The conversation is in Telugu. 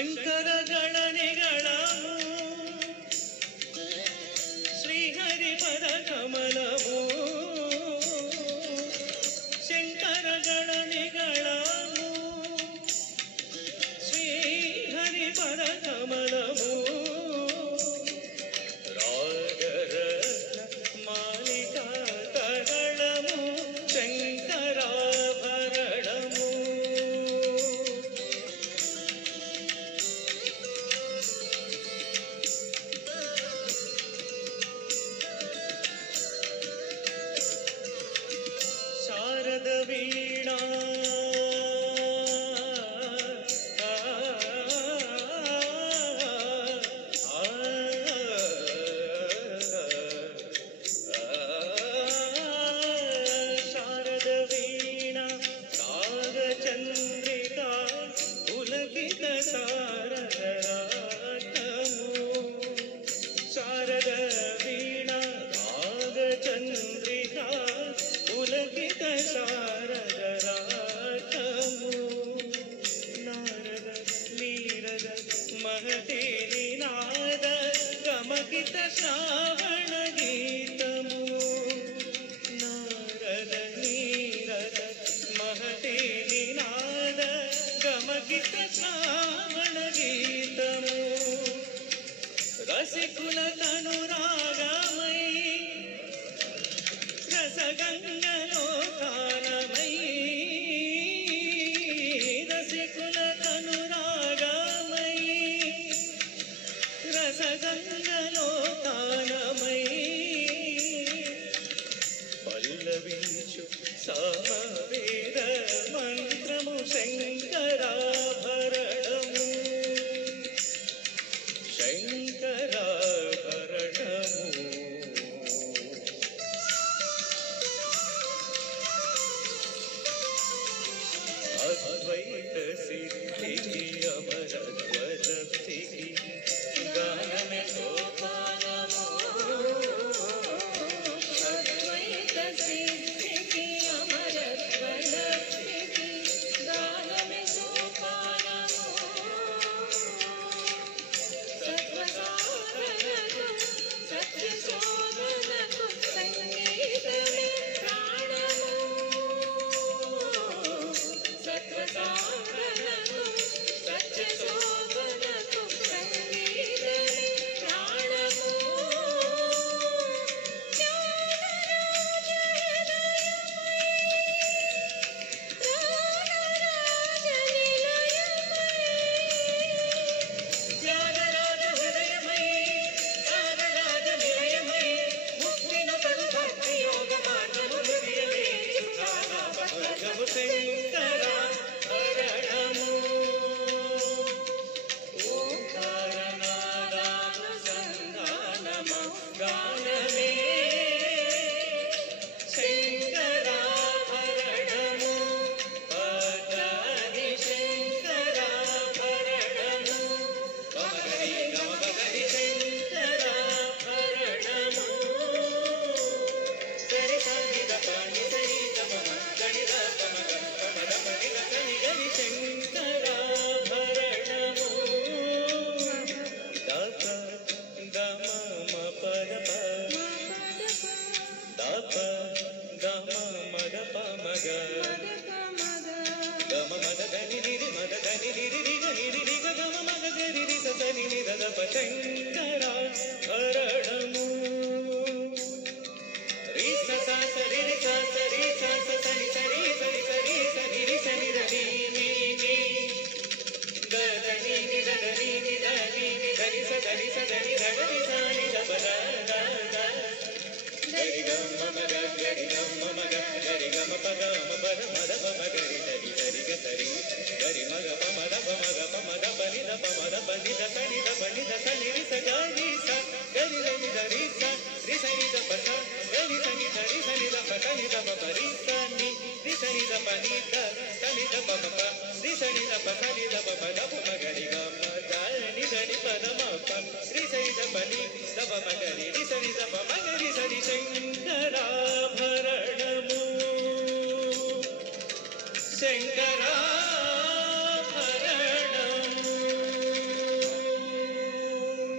శంకరగణనిగళము శ్రీహరి పద కమలము శంకరగణనిగళము శ్రీహరి పద కమలము రాగరత్న మాలికా తరళము శంకరాభరణము శారద వీణా శారద వీణా నాగచంద్రికా పులకిత సారరాటము శారద వీణా నాగచంద్రికా పులకిత శారదరాటము నారద నీరద మహతి నినాద గమకిత శ్రావణ గీతము నారద నీరద మహతి నినాద గమకిత శ్రావణ గీతము రసికుల తనురాగమై రసగంగలో కానమై రసికుల తనురాగమై రసగంగలో కానమై పల్లవించు సామవేద మంత్రము శంకరాభరణము శంకరాభరణము అద్వైత సిద్ధికి అమరత్వలబ్ధికి గానమే సోపానము అద్వైత సిద్ధికి అమరత్వలబ్ధికి గానమే సోపానము సత్వసాధనకు సత్యశోధనకు సంగీతమే ప్రాణము సత్వసాధనకు సత్యశోధనకు సంగీతమే ప్రాణము త్యాగరాజ హృదయమై త్యాగరాజ నిలయమై ముక్తిన భక్తి యోగ మార్గము హృదయమే సుఖాభరణము శంకరాభరణము ఓంకారనాదానుసంధానము గానమే శంకరాభరణము పదాని శంకరాభరణము పమగరి గమగరి శంకరాభరణము సరి సని గని సరి గమ గని గమ గమ గని గని గని శంకరాభరణము దప గమ పద దప గమ మద పమగ గమ మద గని నిరి మద గని నిరి రి గని రి గమ మద గరి రి సని ని దప శంకరా